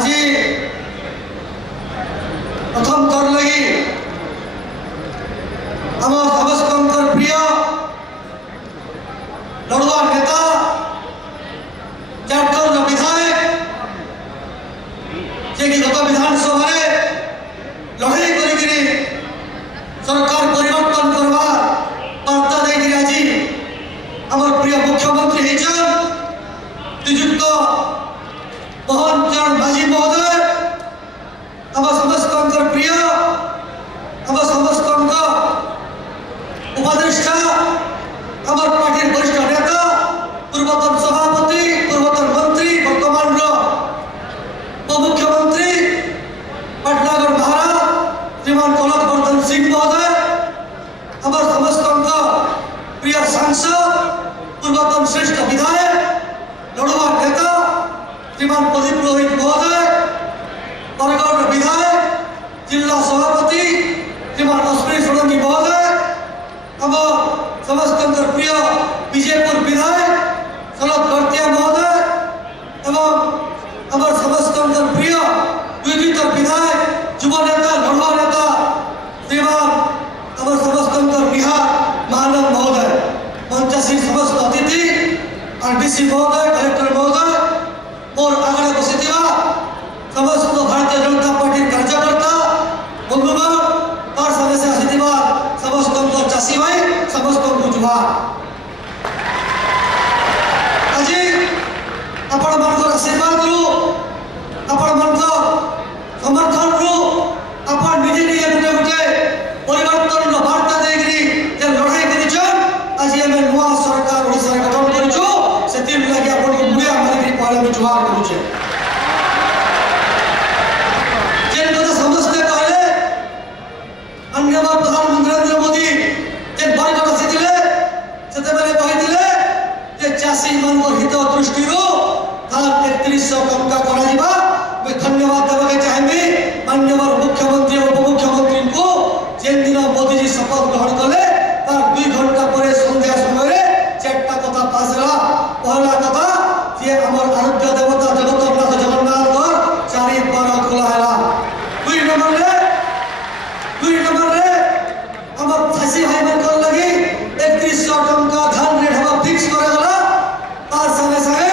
আজি प्रथम थर लगी आम समस्त प्रिय लड़ुआ नेता झारखंड विधायक जे कि गत विधानसभा लड़ाई कर सरकार परिवर्तन करवा वार्ता देकर आज आम प्रिय मुख्यमंत्री श्रीजुक्त मोहन चरण माझी महोदय आम समस्त प्रिय आम समस्त उपदेष्टा आम पार्टी वरिष्ठ नेता पूर्वतन सभापति पूर्वतन मंत्री वर्तमान उपमुख्यमंत्री पाटनागढ़ महाराज श्रीमान कनकवर्धन सिंह महोदय आम समस्त प्रिय सांसद पूर्वतन श्रेष्ठ विधायक लड़ुआ नेता श्रीमान प्रदीप रोहित महोदय बरगढ़ विधायक जिला सभापति श्रीमान अश्विनी षडंगी महोदय आम समस्त प्रिय विजयपुर विधायक शरद गर्तिया महोदय एवं आम समस्त प्रिय विविध विधायक युव नेता लड़ुआ नेता श्रीमान आम समस्त निहार महानंद महोदय मंचासी समस्त अतिथि आरडीसी महोदय कलेक्टर महोदय और आगे बसी समस्त भारतीय जनता पार्टी कार्यकर्ता बंधुगण और सदस्य आसीथिबा समस्त चाषी भाई समस्त जुहार आज आपण मानकर आशीर्वाद रु आपण मानकर समर्थन रु आपण निजे निजे गुटे गुटे परिवर्तन वार्ता देकरी जे लड़ाई करिछन आज हमें नवा सरकार ओडिसा रे गठन करिछु सेति लागि आपण को मुड़िया मारिकरी पहले में जुहार करूछे प्रधानमंत्री नरेंद्र मोदी जेन बरगढ़ आसीथिले सेते बेले कहिथिले जे चाषी मान हित दृष्टि 3100 टंका करा जिबा मैं धन्यवाद देबे चाहेबी माननीय मुख्यमंत्री और उपमुख्यमंत्री को जेन दिन मोदी जी शपथ ग्रहण कले तार 2 घंटा पर संध्या समय रे चारटा कथा पास हला पहला कथा जे हमर आरोग्य देवता जगन्नाथ जगन्नाथ घर चारि द्वार खुला हला 2 नंबर रे हमर चाषी भाई मन कर लगी 3100 टंका धान रेट हम फिक्स करे गला तार संगे संगे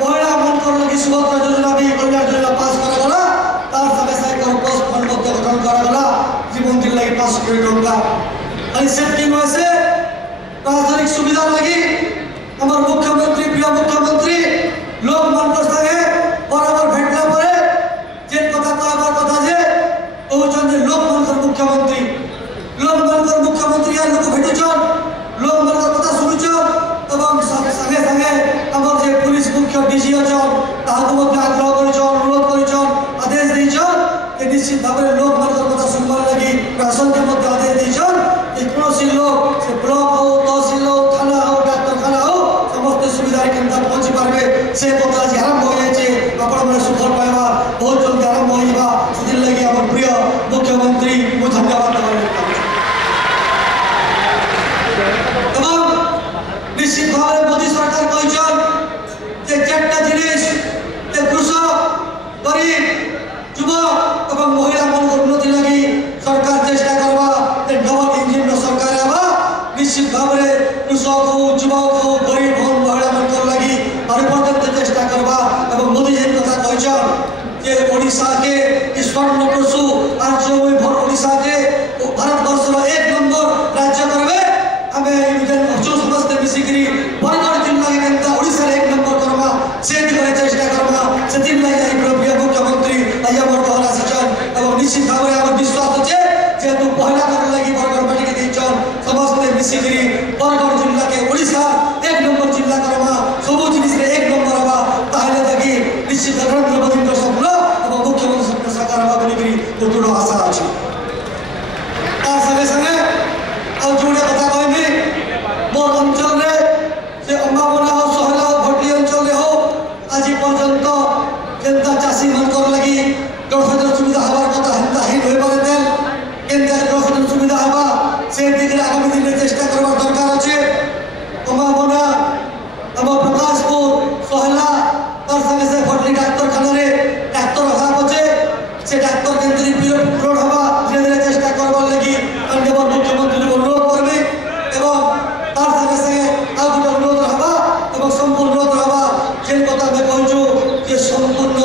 महिला मन कर लगी सुभद्रा योजना भी कल्याण योजना पास करे गला तार संगे संगे कर्पस फंड मध्य गठन करे गला जीवन दिन लगी 500 कोटी टंका अनि सेटिंग वैसे राजनीतिक सुविधा लगी हमर मुख्यमंत्री प्रिय मुख्यमंत्री लोक मन कर संगे बराबर भेटला परे जेन कथा कहबार कथा जे कहउछन जे लोक मन मुख्यमंत्री लोक मनकर मुख्यमंत्री या लोक भेटुछन लोक मनकर कथा सुनुछन एवं संगे संगे हमर जे पुलिस मुख्य डीजी अछन ताहाको मध्ये आग्रह करिछन अनुरोध करिछन आदेश दैछन जे निश्चित भाबे लोक मनकर कथा सुनबार लागि प्रशासन के मध्ये आदेश दैछन जे कोनोसी लोक से ब्लॉक हो तहसील हो थाना हो डाक्टरखाना हो समस्त सुविधा केंद्र पहुंची पारबे से कथा जे आरंभ हो जाय छै आपण माने सुफल पाइबा बहुत जल्दी आरंभ हो जिबा सेदिन लागि हमर प्रिय मुख्यमंत्री को धन्यवाद देबा निश्चित भाव मोदी सरकार कहछन जे चारटा जिनिस जे कृषक गरीब युवक एवं महिला मन उन्नति लगी सरकार चेष्टा करबा जे डबल इंजिन सरकार आबा निश्चित भाव कृषक हो युवक हो गरीब हो महिला मन लगी परिवर्तन चेष्टा करबा एवं मोदी जी कथा कहछन जे ओडिशा के स्वर्ण पशु आज भर ओडिशा के भारत वर्ष एक नंबर राज्य करबे हमें यूनियन जो समस्त मिसिकरी बरगढ़ जिला के केंद्र ओडिशा रे 1 नंबर करबा से करे चेष्टा करबा सेतिन लागि आई प्रिय मुख्यमंत्री आया मोर कहला सचन एवं निश्चित भाव रे हमर विश्वास अछि जे तू पहला कर लागि बरगढ़ पार्टी के दैछन समस्त मिसिकरी बरगढ़ जिला के ओडिशा 1 नंबर जिला करबा सब जिनिस रे 1 नंबर हबा ताहले लागि निश्चित नरेंद्र मोदी के सपना एवं मुख्यमंत्री सपना साकार हबा बोली दृढ़ आशा अछि तार संगे संगे और जोड़े कथा कहबी मोर अंचल रे से अंबाबना हो सोहला हो भटली अंचल रे हो आज पर्यंत केंद्र चाषी मनकर लगी गठन सुविधा हबार कथा हेंता ही होय पारे देल केंद्र गठन सुविधा हबा से दिगरे आगामी दिन चेष्टा करबा दरकार अछि अंबाबना हम प्रकाशपुर सोहला तार संगे से भटली डाक्तरखाना रे डाक्तर से कथा आम कहूँ जे संपूर्ण